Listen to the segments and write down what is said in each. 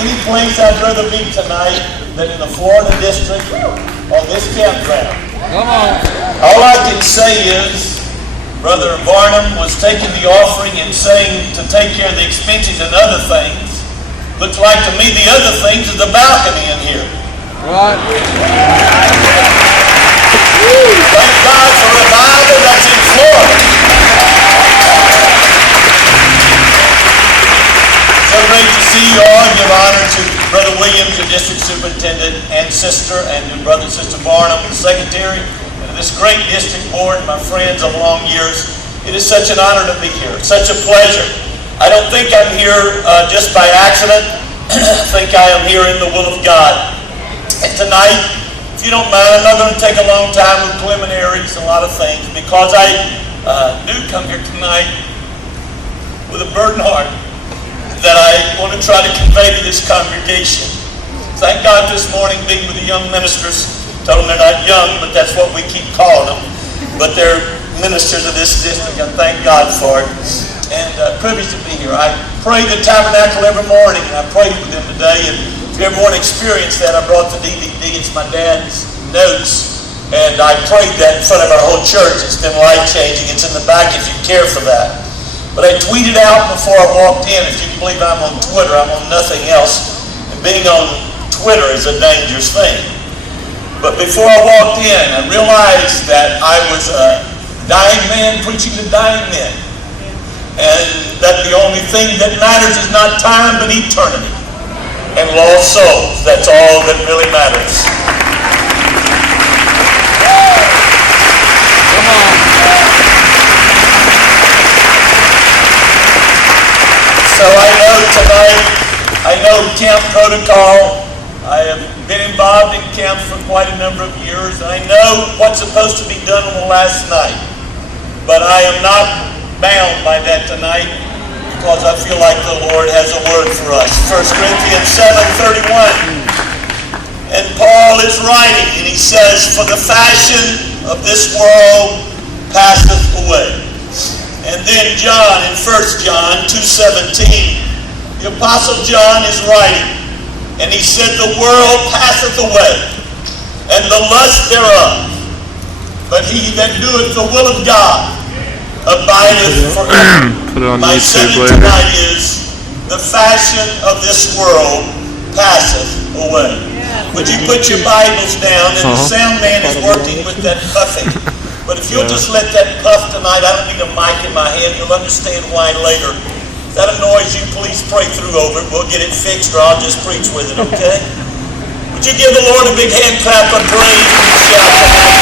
any place I'd rather be tonight than in the Florida district on this campground. Come on. All I can say is, Brother Barnum was taking the offering and saying to take care of the expenses and other things. Looks like to me the other things is the balcony in here. Right. Thank God for revival that's in Florida. So great to see you all and give honor to Brother Williams, the district superintendent, and sister, and your brother and sister Barnum, the secretary, and this great district board, my friends of long years. It is such an honor to be here, such a pleasure. I don't think I'm here just by accident. I think I am here in the will of God. And tonight, if you don't mind, I'm not going to take a long time with preliminaries and a lot of things, because I do come here tonight with a burdened heart that I want to try to convey to this congregation. Thank God this morning being with the young ministers. Told them they're not young, but that's what we keep calling them. But they're ministers of this district, and thank God for it. And privileged to be here. I pray the tabernacle every morning, and I prayed with them today. And if you ever want to experience that, I brought the DVD. It's my dad's notes. And I prayed that in front of our whole church. It's been life-changing. It's in the back if you care for that. But I tweeted out before I walked in, if you can believe I'm on Twitter, I'm on nothing else. And being on Twitter is a dangerous thing. But before I walked in, I realized that I was a dying man preaching to dying men. And that the only thing that matters is not time, but eternity. And lost souls. That's all that really matters. Come on. So I know tonight, I know camp protocol. I have been involved in camp for quite a number of years. I know what's supposed to be done on the last night. But I am not bound by that tonight, because I feel like the Lord has a word for us. 1 Corinthians 7:31. And Paul is writing, and he says, "For the fashion of this world passeth away." And then John, in 1 John 2:17, the Apostle John is writing, and he said, "The world passeth away, and the lust thereof, but he that doeth the will of God abideth forever." Put it on My YouTube sermon later. tonight is, the fashion of this world passeth away. Would you put your Bibles down? And the sound man is working with that puffing. But if you'll just let that puff tonight, I don't need a mic in my hand. You'll understand why later. If that annoys you, please pray through over it. We'll get it fixed, or I'll just preach with it, okay? Would you give the Lord a big hand clap of praise and shout tonight?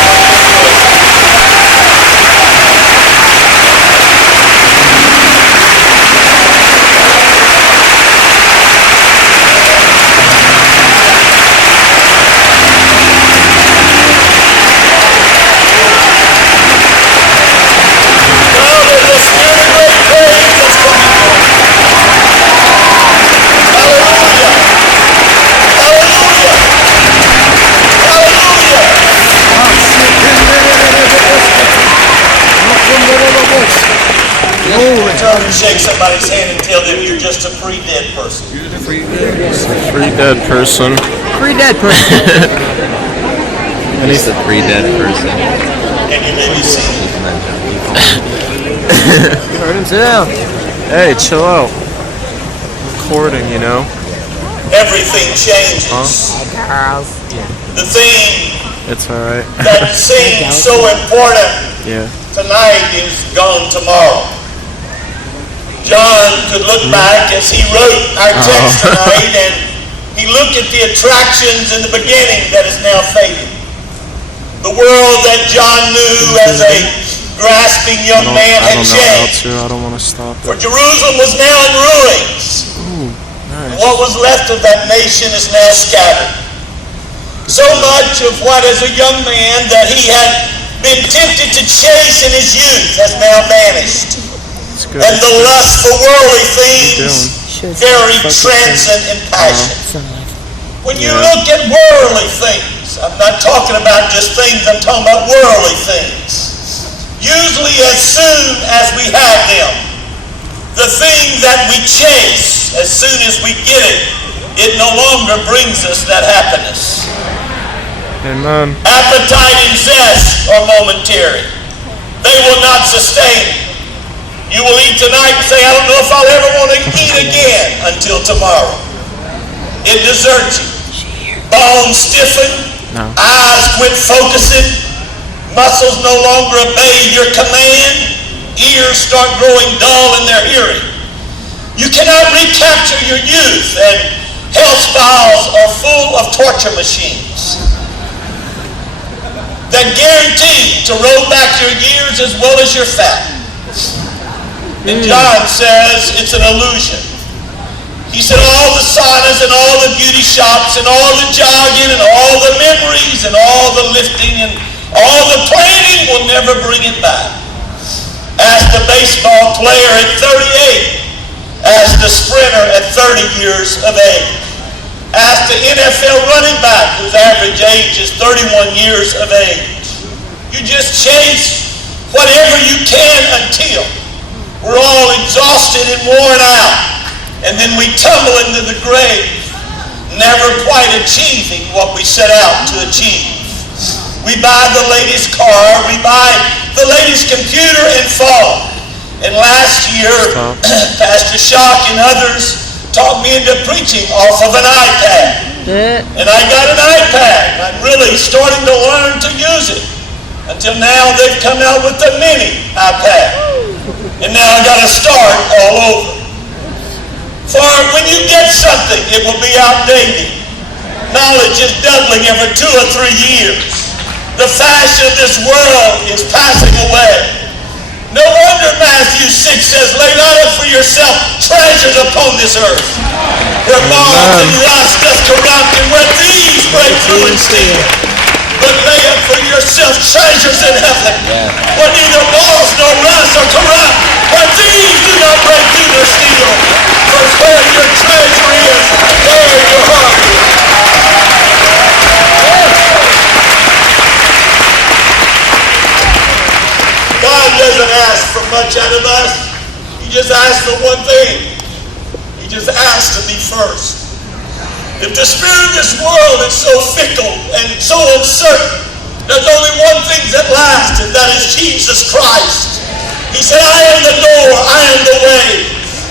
Turn and shake somebody's hand and tell them you're just a pre-dead person. Free dead person. Free dead person. And he's a free dead person. And you may be seated. Sit down. Hey, chill out. Recording, you know. Everything changes. The thing It's alright. that seems so important Yeah. tonight is gone tomorrow. John could look back as he wrote our text tonight, and he looked at the attractions in the beginning that is now fading. The world that John knew as a grasping young man I had don't know how changed. to. I don't want to stop For it. Jerusalem was now in ruins. Ooh, nice. What was left of that nation is now scattered. So much of what as a young man that he had been tempted to chase in his youth has now vanished. It's good. And the lust for worldly things very transient in passion. When you look at worldly things, I'm not talking about just things, I'm talking about worldly things. Usually as soon as we have them, the thing that we chase, as soon as we get it, it no longer brings us that happiness. Amen. Appetite and zest are momentary. They will not sustain you. You will eat tonight and say, I don't know if I'll ever want to eat again until tomorrow. It deserts you. Bones stiffen, eyes quit focusing, muscles no longer obey your command, ears start growing dull in their hearing. You cannot recapture your youth, and health spas are full of torture machines that guarantee to roll back your years as well as your fat. And John says it's an illusion. He said all the saunas and all the beauty shops and all the jogging and all the memories and all the lifting and all the planning will never bring it back. Ask the baseball player at 38. Ask the sprinter at 30 years of age. Ask the NFL running back whose average age is 31 years of age. You just chase whatever you can until we're all exhausted and worn out. And then we tumble into the grave, never quite achieving what we set out to achieve. We buy the latest car, we buy the latest computer and fall. And last year, Pastor Shock and others talked me into preaching off of an iPad. And I got an iPad. I'm really starting to learn to use it. Until now, they've come out with the mini iPad. And now I got to start all over. For when you get something, it will be outdated. Knowledge is doubling every 2 or 3 years. The fashion of this world is passing away. No wonder Matthew 6 says, lay not up for yourself treasures upon this earth, where moth and rust doth corrupt, and where thieves break through and steal. But lay up for yourself treasures in heaven, where neither moth nor rust are corrupt, where thieves do not break through nor steal. For where your treasure is, there your heart is. God doesn't ask for much out of us. He just asks for one thing. He just asks to be first. If the spirit of this world is so fickle and so uncertain, there's only one thing that lasts, and that is Jesus Christ. He said, I am the door, I am the way.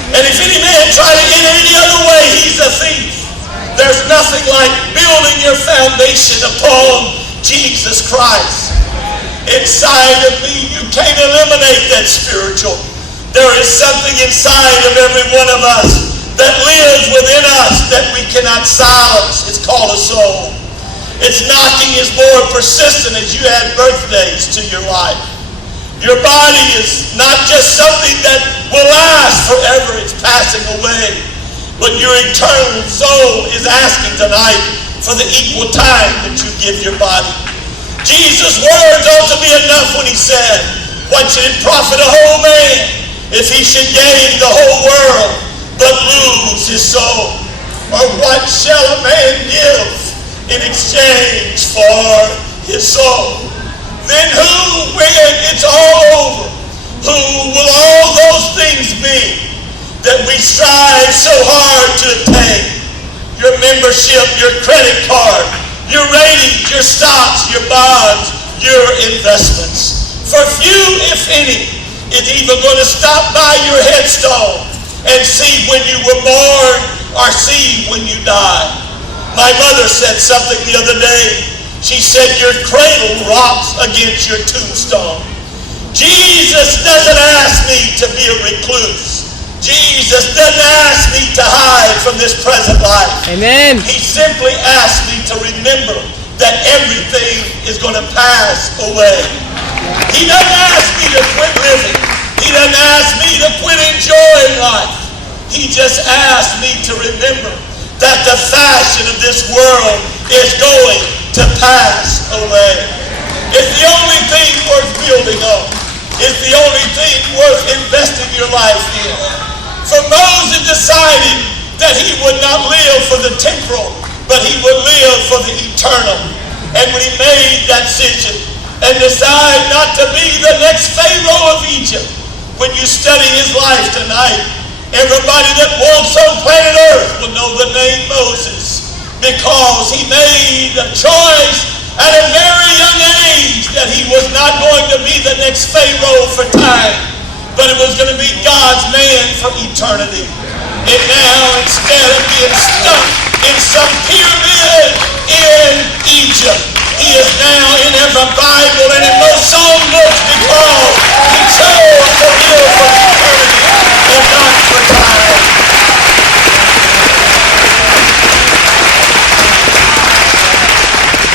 And if any man try to enter any other way, he's a thief. There's nothing like building your foundation upon Jesus Christ. Inside of me, you can't eliminate that spiritual. There is something inside of every one of us that lives within us that we cannot silence. It's called a soul. Its knocking is more persistent as you add birthdays to your life. Your body is not just something that will last forever. It's passing away. But your eternal soul is asking tonight for the equal time that you give your body. Jesus' words ought to be enough when he said, what should it profit a whole man if he should gain the whole world but lose his soul? Or what shall a man give in exchange for his soul? Then who, when it's all over, who will all those things be that we strive so hard to attain? Your membership, your credit card, your ratings, your stocks, your bonds, your investments. For few, if any, is even going to stop by your headstone and see when you were born or see when you die. My mother said something the other day. She said, your cradle rocks against your tombstone. Jesus doesn't ask me to be a recluse. Jesus doesn't ask me to hide from this present life. Amen. He simply asks me to remember that everything is going to pass away. He doesn't ask me to quit living. He doesn't ask me to quit enjoying life. He just asks me to remember that the fashion of this world is going to pass away. It's the only thing worth building on. It's the only thing worth investing your life in. For Moses decided that he would not live for the temporal, but he would live for the eternal. And when he made that decision and decided not to be the next Pharaoh of Egypt, when you study his life tonight, everybody that walks on planet Earth will know the name Moses. because he made a choice at a very young age that he was not going to be the next Pharaoh for time, but it was going to be God's man for eternity. And now, instead of being stuck in some pyramid in Egypt, he is now in every Bible and in most songbooks because he chose to live for eternity and not for time.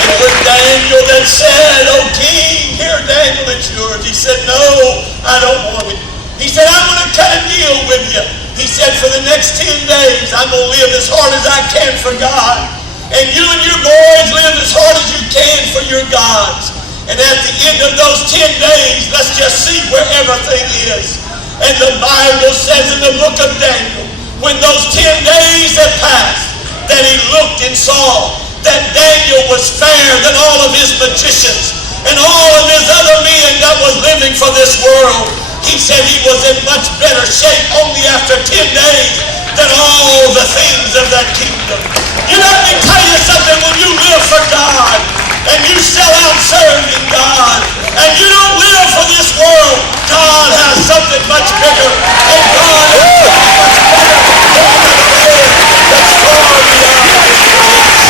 It was Daniel that said, "Oh king, here Daniel, it's yours." He said, "No, I don't want it." He said, "I'm going to cut a deal with you." He said, "For the next 10 days, I'm going to live as hard as I can for God. And you and your boys live as hard as you can for your gods. And at the end of those 10 days, let's just see where everything is." And the Bible says in the book of Daniel, when those 10 days had passed, that he looked and saw that Daniel was fairer than all of his magicians and all of his other men that was living for this world. He said he was in much better shape only after 10 days than all the things of that kingdom. You let me tell you something, when you live for God and you sell out serving God and you don't live for this world, God has something much bigger and God has something much better that's far beyond this place.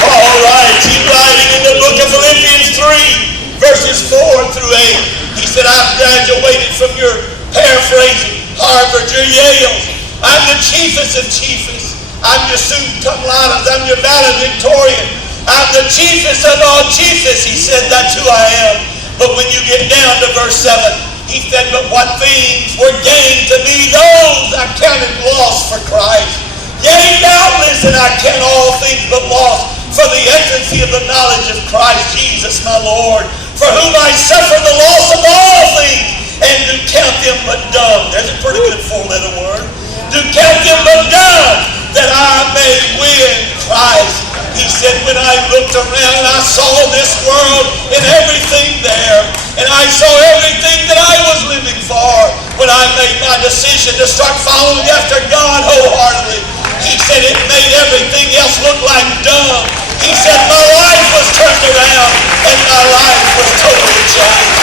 All right, he's writing in the book of Philippians 3, verses 4 through 8. He said, "I've graduated from your," paraphrasing, "Harvard, your Yales. I'm the chiefest of chiefest. I'm your summa cum laude. I'm your valedictorian. I'm the chiefest of all chiefest." He said, "That's who I am." But when you get down to verse 7, he said, "But what things were gained to me, those I counted loss for Christ. Yea, doubtless, and I count all things but loss for the excellency of the knowledge of Christ Jesus my Lord, for whom I suffer the loss of all things, and do count them but dung." There's a pretty good four-letter word. "Do count them but dung, that I may win Christ." He said, "When I looked around, I saw this world and everything there, and I saw everything that I was living for when I made my decision to start following after God wholeheartedly." He said, "It made everything else look like dung." He said, "My life was turned around and my life was totally changed."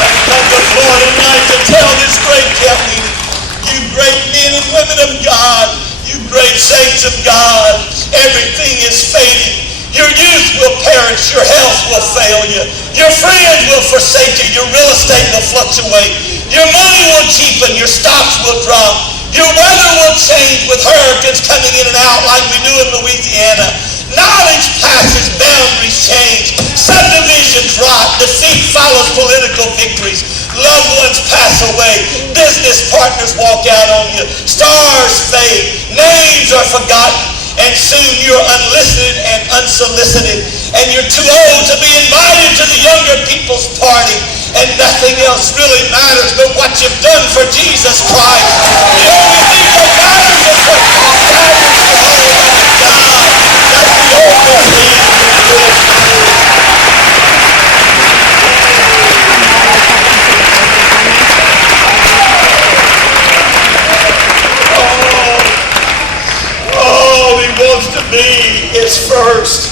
I've come to Florida tonight to tell this great camp meeting, you great men and women of God, you great saints of God, everything is fading. Your youth will perish, your health will fail you, your friends will forsake you, your real estate will fluctuate, your money will cheapen, your stocks will drop, your weather will change with hurricanes coming in and out like we do in Louisiana. Knowledge passes, boundaries change, subdivisions rot, defeat follows political victories, loved ones pass away, business partners walk out on you, stars fade, names are forgotten, and soon you're unlistened and unsolicited, and you're too old to be invited to the younger people's party, and nothing else really matters but what you've done for Jesus Christ. The only thing that matters is what matters to Almighty God. That's the only thing that really matters. All he wants to be is first.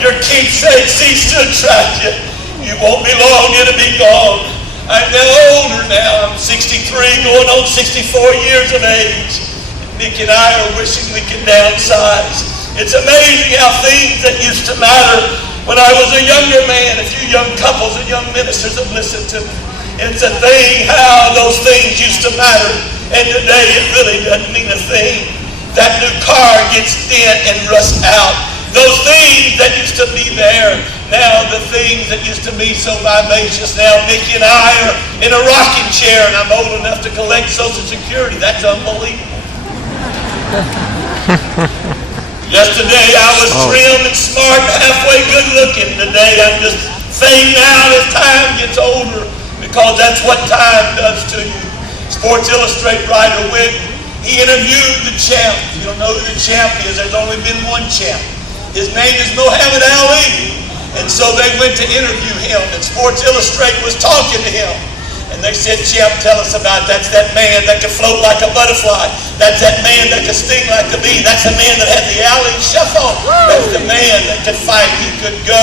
Your keepsake cease to attract you. You won't be long, it'll be gone. I'm now older now. I'm 63, going on 64 years of age. Nick and I are wishing we could downsize. It's amazing how things that used to matter when I was a younger man, a few young couples and young ministers have listened to me. It's a thing how those things used to matter. And today it really doesn't mean a thing. That new car gets dent and rusts out. Those things that used to be there, now the things that used to be so vivacious, now Mickey and I are in a rocking chair and I'm old enough to collect Social Security. That's unbelievable. Yesterday I was trim and smart, halfway good looking. Today I'm just fading out as time gets older, because that's what time does to you. Sports Illustrated writer Wick, he interviewed the champ. You don't know who the champ is. There's only been one champ. His name is Muhammad Ali. And so they went to interview him, and Sports Illustrated was talking to him. And they said, Champ, tell us about that's that man that can float like a butterfly. That's that man that can sting like a bee. That's the man that had the alley shuffle. That's the man that could fight. He could go.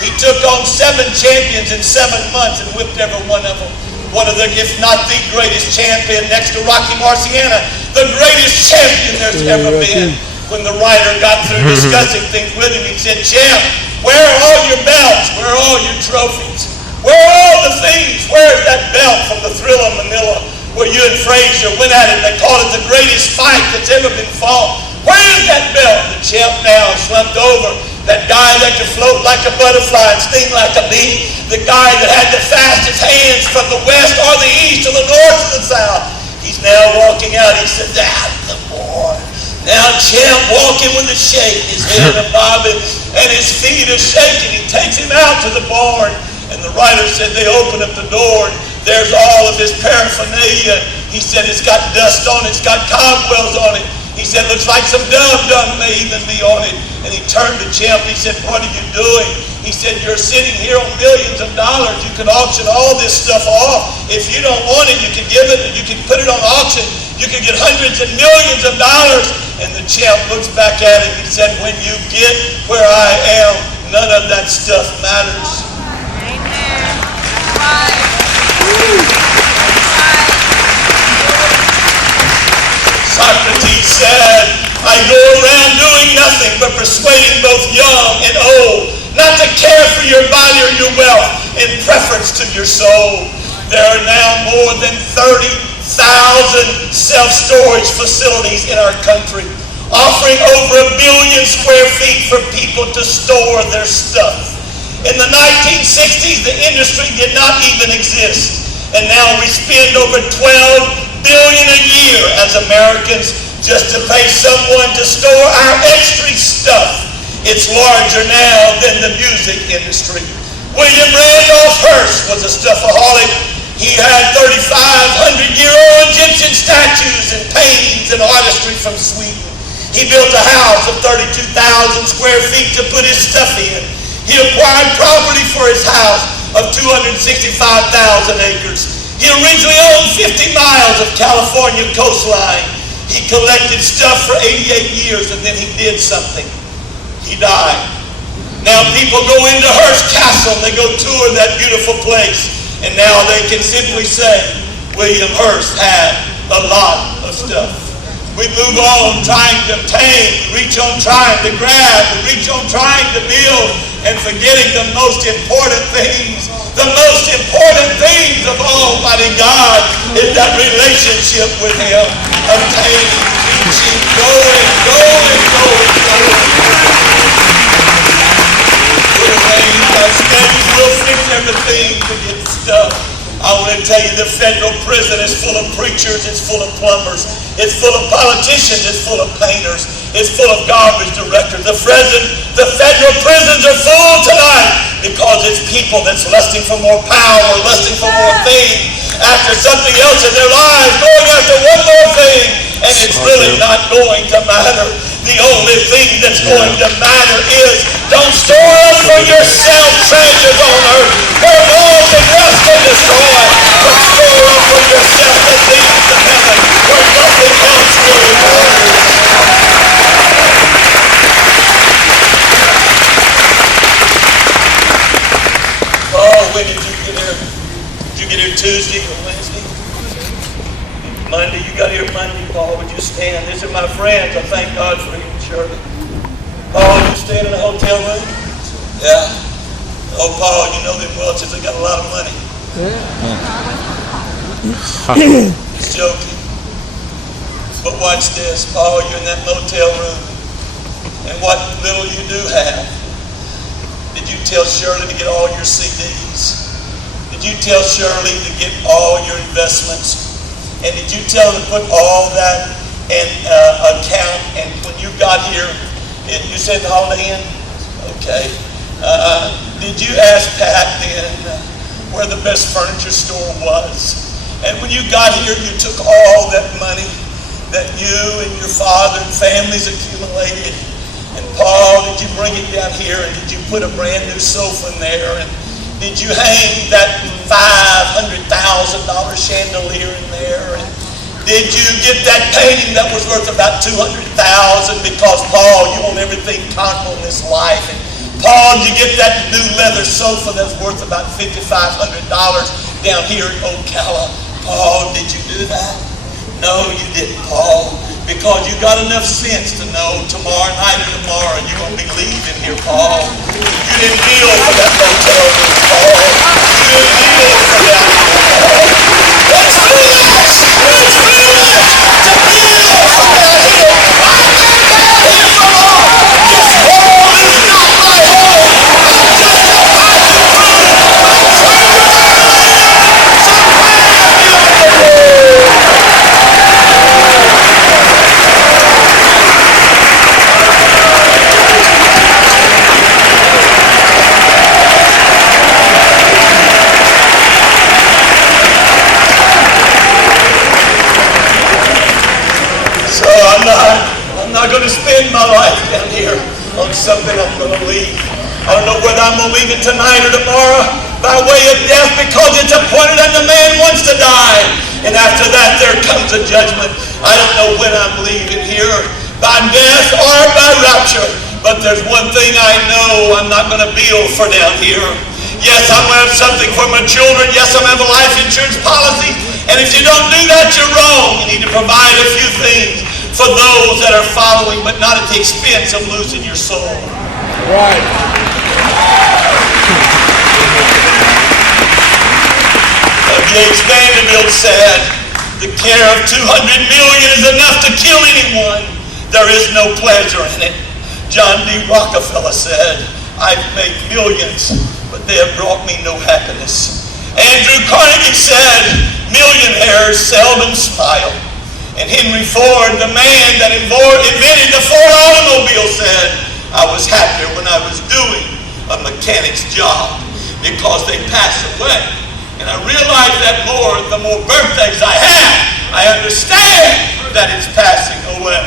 He took on 7 champions in 7 months and whipped every one of them. One of the, if not the greatest champion next to Rocky Marciano, the greatest champion there's ever been. When the writer got through discussing things with him, he said, Champ, where are all your belts? Where are all your trophies? Where are all the things? Where's that belt from the Thrill of Manila where you and Frazier went at it and they called it the greatest fight that's ever been fought? Where is that belt? The champ now slumped over. That guy that could float like a butterfly and sting like a bee. The guy that had the fastest hands from the west or the east or the north or the south. He's now walking out. He said, that's the boy. Now Champ walking with a shake. His head is bobbing and his feet are shaking. He takes him out to the barn. And the writer said they opened up the door and there's all of his paraphernalia. He said it's got dust on it, it's got cobwebs on it. He said looks like some dum-dum may even be on it. And he turned to Champ, he said, what are you doing? He said, you're sitting here on millions of dollars. You could auction all this stuff off. If you don't want it, you can give it, you can put it on auction. You could get hundreds and millions of dollars. And the Champ looks back at him, he said, when you get where I am, none of that stuff matters. Socrates said, I go around doing nothing but persuading both young and old not to care for your body or your wealth in preference to your soul. There are now more than 30,000 self-storage facilities in our country, offering over 1 billion square feet for people to store their stuff. In the 1960s, the industry did not even exist. And now we spend over $12 billion a year as Americans just to pay someone to store our extra stuff. It's larger now than the music industry. William Randolph Hearst was a stuffaholic. He had 3,500-year-old Egyptian statues and paintings and artistry from Sweden. He built a house of 32,000 square feet to put his stuff in. He acquired property for his house of 265,000 acres. He originally owned 50 miles of California coastline. He collected stuff for 88 years and then he did something. He died. Now people go into Hearst Castle and they go tour that beautiful place. And now they can simply say, William Hearst had a lot of stuff. We move on trying to obtain, reach on trying to grab, reach on trying to build, and forgetting the most important things. The most important things of Almighty God is that relationship with Him. Obtaining, reaching, going. We'll arrange our schedules, we'll fix everything to get stuff. I want to tell you the federal prison is full of preachers, it's full of plumbers, it's full of politicians, it's full of painters, it's full of garbage directors. The federal prisons are full tonight because it's people that's lusting for more power, lusting for more things, after something else in their lives, going after one more thing, and it's really not going to matter. The only thing that's going to matter is don't store up for yourself treasures on earth where moth and rust can destroy, but store up for yourself the things of heaven where nothing else really matters. Oh, when did you get here? Did you get here Tuesday or Wednesday? Monday, you got here Monday, Paul. Would you stand? These are my friends. I thank God for you, Shirley. Paul, you staying in a hotel room? Yeah. Oh, Paul, you know them Welches, they got a lot of money. Just joking. But watch this, Paul, you're in that motel room. And what little you do have, did you tell Shirley to get all your CDs? Did you tell Shirley to get all your investments? And did you tell her to put all that in account? And when you got here, and you said the Holiday Inn? Okay. Did you ask Pat then where the best furniture store was? And when you got here, you took all that money that you and your father and families accumulated, And Paul, did you bring it down here? And did you put a brand new sofa in there? And did you hang that $500,000 chandelier in there? And did you get that painting that was worth about $200,000? Because Paul, you want everything carnal in this life. And Paul, did you get that new leather sofa that's worth about $5,500 down here in Ocala? Paul, did you do that? No, you didn't, Paul. Because you got enough sense to know tomorrow night or tomorrow you're going to be leaving here, Paul. You didn't deal for that motel room, Paul. You didn't deal for that, Paul. It's foolish! It's foolish to deal for that here. I can't bear him no more. This home is not my home. I'm just a passing through. I'm trying to find a land somewhere beautiful. So I'm not going to spend my life down here on something I'm going to leave. I don't know whether I'm going to leave it tonight or tomorrow by way of death, because it's appointed unto man once to die. And after that there comes a judgment. I don't know when I'm leaving here, by death or by rapture. But there's one thing I know I'm not going to build for down here. Yes, I'm going to have something for my children. Yes, I'm going to have a life insurance policy. And if you don't do that, you're wrong. You need to provide a few things for those that are following, but not at the expense of losing your soul. Right. James Vanderbilt said, the care of 200 million is enough to kill anyone. There is no pleasure in it. John D. Rockefeller said, I've made millions, but they have brought me no happiness. Andrew Carnegie said, millionaires seldom smile. And Henry Ford, the man that invented the Ford automobile, said, I was happier when I was doing a mechanic's job, because they pass away. And I realize that the more birthdays I have, I understand that it's passing away.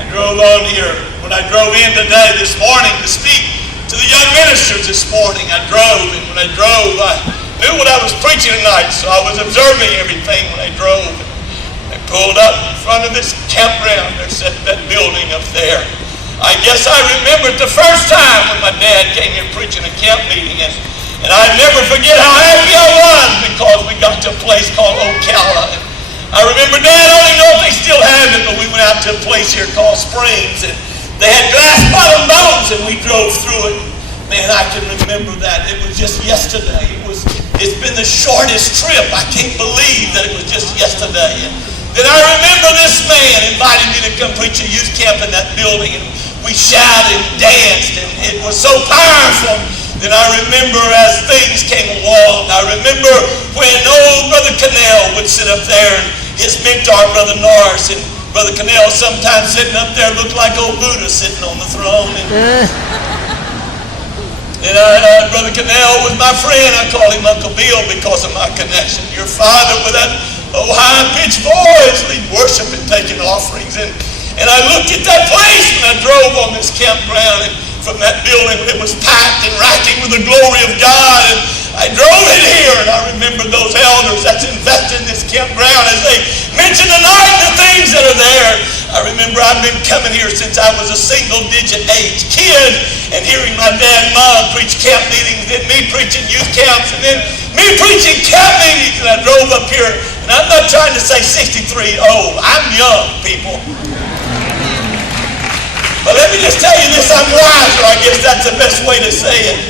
I drove on here. When I drove in today, this morning, to speak to the young ministers this morning, I drove. And when I drove, I knew what I was preaching tonight, so I was observing everything when I drove. I pulled up in front of this campground. There's that building up there. I guess I remembered the first time when my dad came here preaching a camp meeting, and I never forget how happy I was because we got to a place called Ocala. And I remember, Dad, I don't even know if they still have it, but we went out to a place here called Springs, and they had glass bottom boats, and we drove through it. Man, I can remember that. It was just yesterday. It's been the shortest trip. I can't believe that it was just yesterday. And then I remember this man invited me to come preach a youth camp in that building, and we shouted and danced, and it was so powerful. Then I remember as things came along, I remember when old Brother Cannell would sit up there, and his mentor, Brother Norris, and Brother Cannell sometimes sitting up there looked like old Buddha sitting on the throne. And Brother Cannell was my friend. I call him Uncle Bill because of my connection. Your father with that high-pitched voice, lead worship and taking offerings. And I looked at that place when I drove on this campground, and from that building, it was packed and racking with the glory of God. And I drove in here, and I remember those elders that's invested in this campground as they mentioned tonight the things that are there. I remember I've been coming here since I was a single-digit age kid, and hearing my dad and mom preach camp meetings, then me preaching youth camps, and then me preaching camp meetings. And I drove up here, and I'm not trying to say 63 old. I'm young, people. But let me just tell you this, I'm wiser. I guess that's the best way to say it.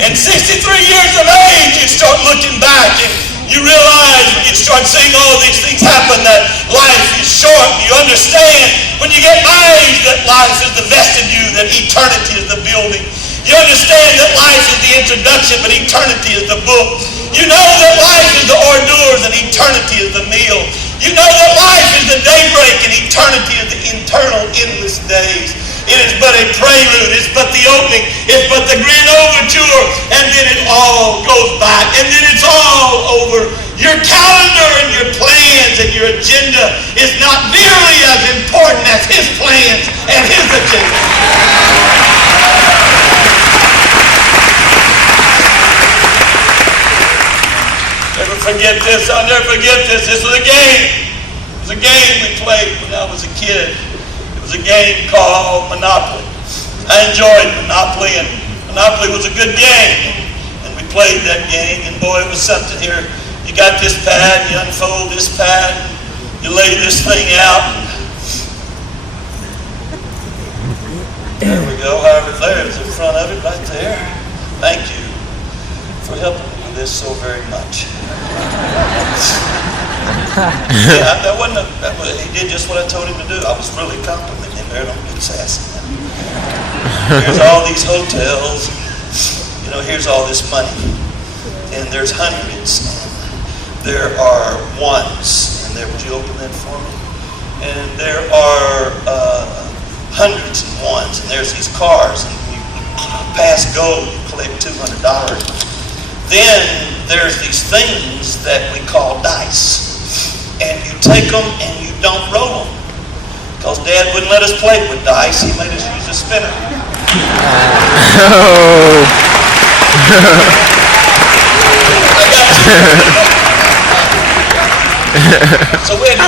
And 63 years of age, you start looking back, and you realize when you start seeing all these things happen that life is short. You understand when you get my age that life is the vestibule, that eternity is the building. You understand that life is the introduction, but eternity is the book. You know that life is the hors d'oeuvres and eternity is the meal. You know that life is the daybreak and eternity is the eternal, endless days. It is but a prelude, it's but the opening, it's but the grand overture, and then it all goes back, and then it's all over. Your calendar and your plans and your agenda is not nearly as important as his plans and his agenda. Never forget this. I'll never forget this. This was a game. It was a game we played when I was a kid. It was a game called Monopoly. I enjoyed Monopoly, and Monopoly was a good game. And we played that game, and boy, it was something here. You got this pad, you unfold this pad, you lay this thing out. There we go. However, there's the front of it right there. Thank you for helping me with this so very much. Yeah, he did just what I told him to do. I was really complimenting him there. Don't get sassy. Here's all these hotels. You know, here's all this money. And there's hundreds. There are ones. And there, would you open that for me? And there are hundreds and ones. And there's these cars. And you pass go, you collect $200. Then there's these things that we call dice. And you take them and you don't roll them. Because Dad wouldn't let us play with dice. He made us use a spinner. Oh. I got you. So we had